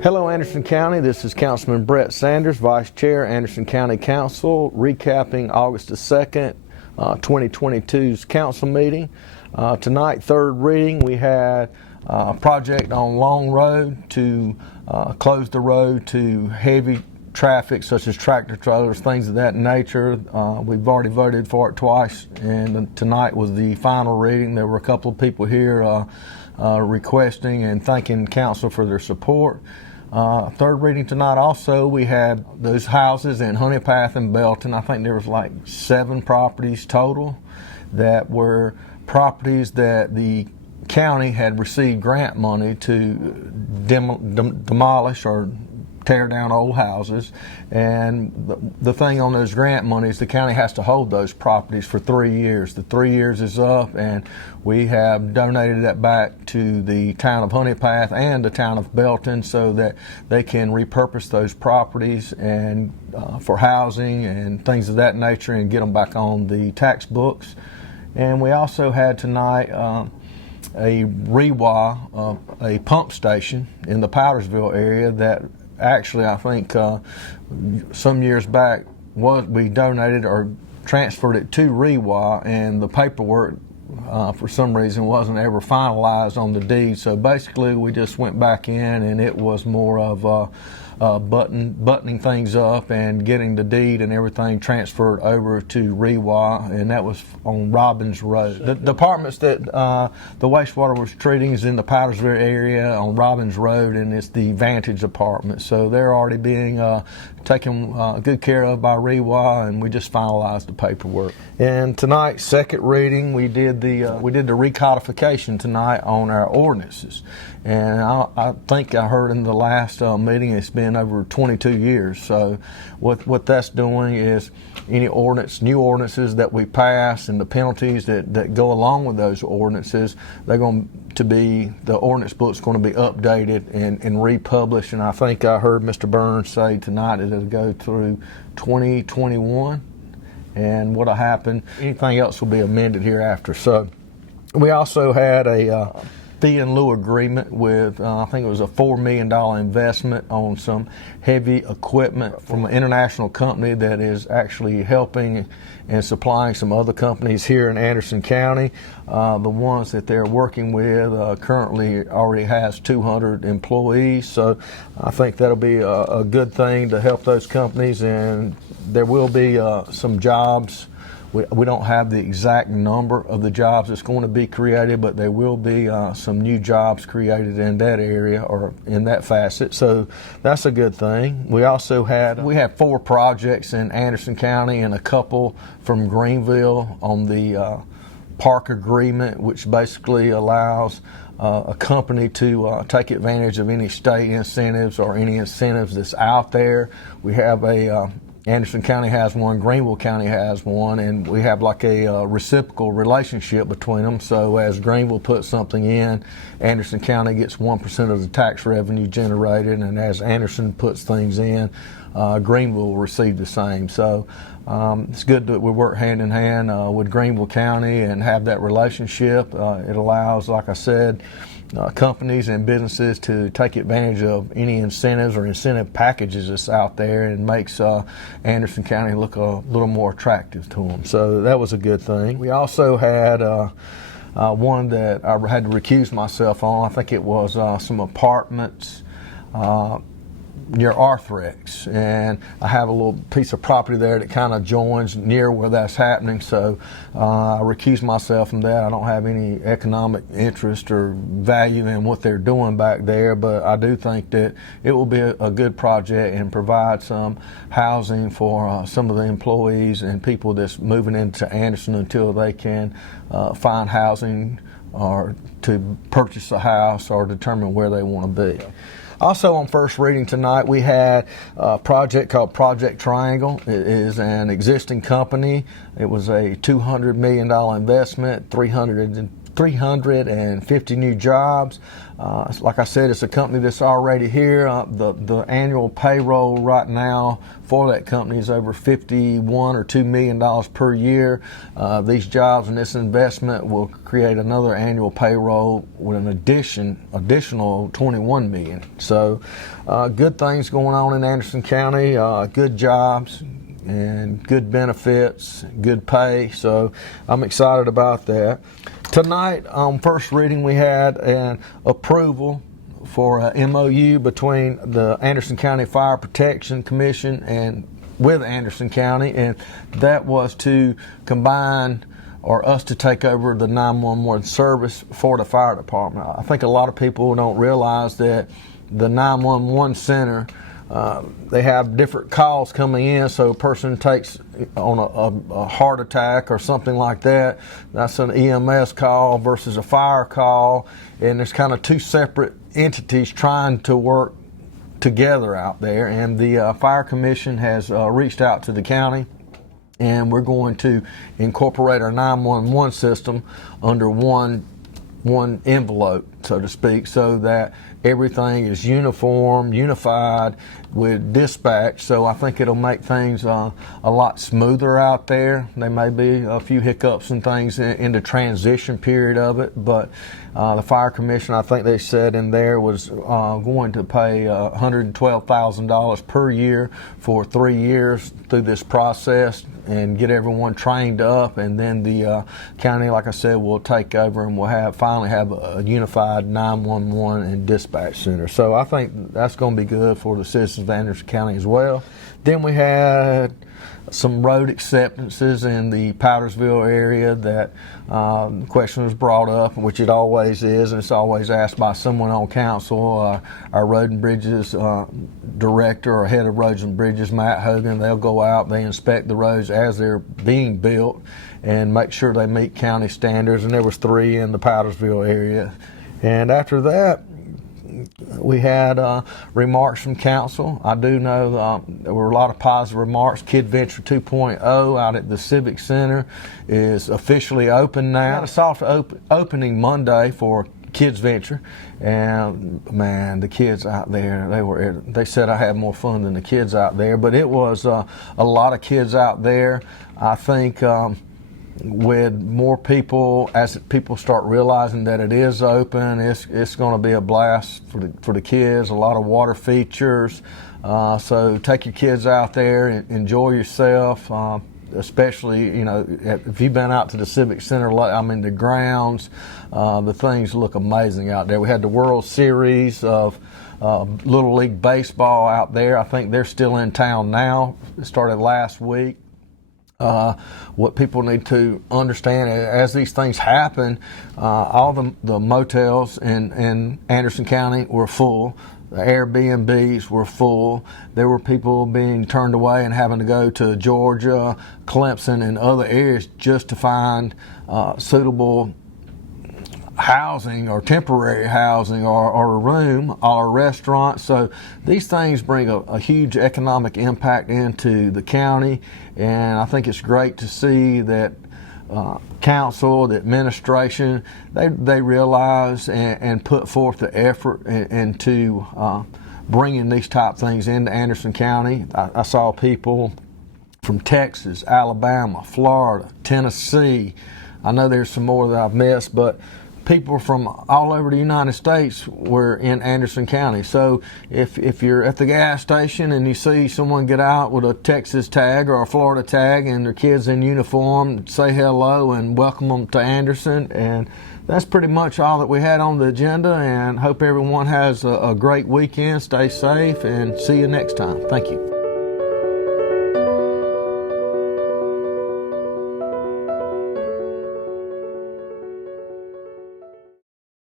Hello Anderson County, this is Councilman Brett Sanders, Vice Chair, Anderson County Council, recapping August the 2nd, 2022's council meeting. Tonight, third reading, we had a project on Long Road to close the road to heavy traffic such as tractor trailers, things of that nature. We've already voted for it twice, and tonight was the final reading. There were a couple of people here requesting and thanking council for their support. Third reading tonight also, we had those houses in Honey Path and Belton. I think there was like 7 properties total that were properties that the county had received grant money to demolish or tear down old houses, and the thing on those grant monies, the county has to hold those properties for 3 years. The 3 years is up, and we have donated that back to the town of Honey Path and the town of Belton so that they can repurpose those properties and for housing and things of that nature and get them back on the tax books. And we also had tonight a rewa, a pump station in the Powdersville area that actually, I think some years back we donated or transferred it to REWA, and the paperwork for some reason wasn't ever finalized on the deed. So basically, we just went back in, and it was more of buttoning things up and getting the deed and everything transferred over to REWA, and that was on Robbins Road. The departments that the wastewater was treating is in the Powdersville area on Robbins Road, and it's the Vantage Department. So they're already being taken good care of by REWA, and we just finalized the paperwork. And tonight, second reading, we did the recodification tonight on our ordinances. And I think I heard in the last meeting it's been over 22 years. So what that's doing is any new ordinances that we pass and the penalties that go along with those ordinances, they're going to be, the ordinance book's going to be updated and republished. And I think I heard Mr. Burns say tonight that it'll go through 2021. And what'll happen, anything else will be amended hereafter. So we also had a fee in lieu agreement with, I think it was a $4 million investment on some heavy equipment from an international company that is actually helping and supplying some other companies here in Anderson County. The ones that they're working with currently already has 200 employees, so I think that'll be a good thing to help those companies, and there will be some jobs. We don't have the exact number of the jobs that's going to be created, but there will be some new jobs created in that area or in that facet. So that's a good thing. We also had 4 projects in Anderson County and a couple from Greenville on the park agreement, which basically allows a company to take advantage of any state incentives or any incentives that's out there. We have Anderson County has one, Greenville County has one, and we have like a reciprocal relationship between them. So as Greenville puts something in, Anderson County gets 1% of the tax revenue generated, and as Anderson puts things in, Greenville will receive the same. So it's good that we work hand in hand with Greenville County and have that relationship. It allows, like I said, companies and businesses to take advantage of any incentives or incentive packages that's out there, and makes Anderson County look a little more attractive to them. So that was a good thing. We also had one that I had to recuse myself on. I think it was some apartments near Arthrex, and I have a little piece of property there that kind of joins near where that's happening, so I recuse myself from that. I don't have any economic interest or value in what they're doing back there, but I do think that it will be a good project and provide some housing for some of the employees and people that's moving into Anderson until they can find housing or to purchase a house or determine where they want to be. Also on first reading tonight, we had a project called Project Triangle. It is an existing company. It was a $200 million investment, $320 350 new jobs. Like I said, it's a company that's already here. The annual payroll right now for that company is over $51 or $2 million per year. These jobs and this investment will create another annual payroll with an additional $21 million. So good things going on in Anderson County, good jobs and good benefits, good pay. So I'm excited about that. Tonight, on first reading, we had an approval for a MOU between the Anderson County Fire Protection Commission and with Anderson County, and that was to combine or us to take over the 911 service for the fire department. I think a lot of people don't realize that the 911 center, they have different calls coming in, so a person takes on a heart attack or something like that. That's an EMS call versus a fire call, and there's kind of two separate entities trying to work together out there. And the Fire Commission has reached out to the county, and we're going to incorporate our 911 system under one envelope, so to speak, so that everything is unified with dispatch. So I think it'll make things a lot smoother out there. There may be a few hiccups and things in the transition period of it, but the Fire Commission, I think they said in there, was going to pay $112,000 per year for 3 years through this process and get everyone trained up, and then the county, like I said, will take over and we'll finally have a unified 911 and dispatch center. So I think that's going to be good for the citizens of Anderson County as well. Then we had some road acceptances in the Powdersville area that the question was brought up, which it always is, and it's always asked by someone on council. Our Road and Bridges director or head of Roads and Bridges, Matt Hogan, they'll go out, they inspect the roads as they're being built and make sure they meet county standards, and there was 3 in the Powdersville area. And after that, we had remarks from council. I do know there were a lot of positive remarks. Kid Venture 2.0 out at the Civic Center is officially open now. We had a soft opening Monday for Kids Venture, and man, the kids out there, they said I had more fun than the kids out there, but it was a lot of kids out there. I think with more people, as people start realizing that it is open, it's going to be a blast for the kids. A lot of water features, so take your kids out there and enjoy yourself. Especially, if you've been out to the Civic Center, the grounds, the things look amazing out there. We had the World Series of Little League Baseball out there. I think they're still in town now. It started last week. What people need to understand as these things happen, all the motels in Anderson County were full. The Airbnbs were full. There were people being turned away and having to go to Georgia, Clemson, and other areas just to find suitable housing or temporary housing or a room or a restaurant. So these things bring a huge economic impact into the county, and I think it's great to see that council, the administration, they realize and put forth the effort into bringing these type things into Anderson County. I saw people from Texas, Alabama, Florida, Tennessee. I know there's some more that I've missed, but people from all over the United States were in Anderson County. So if you're at the gas station and you see someone get out with a Texas tag or a Florida tag and their kids in uniform, say hello and welcome them to Anderson. And that's pretty much all that we had on the agenda, and hope everyone has a great weekend. Stay safe and see you next time. Thank you.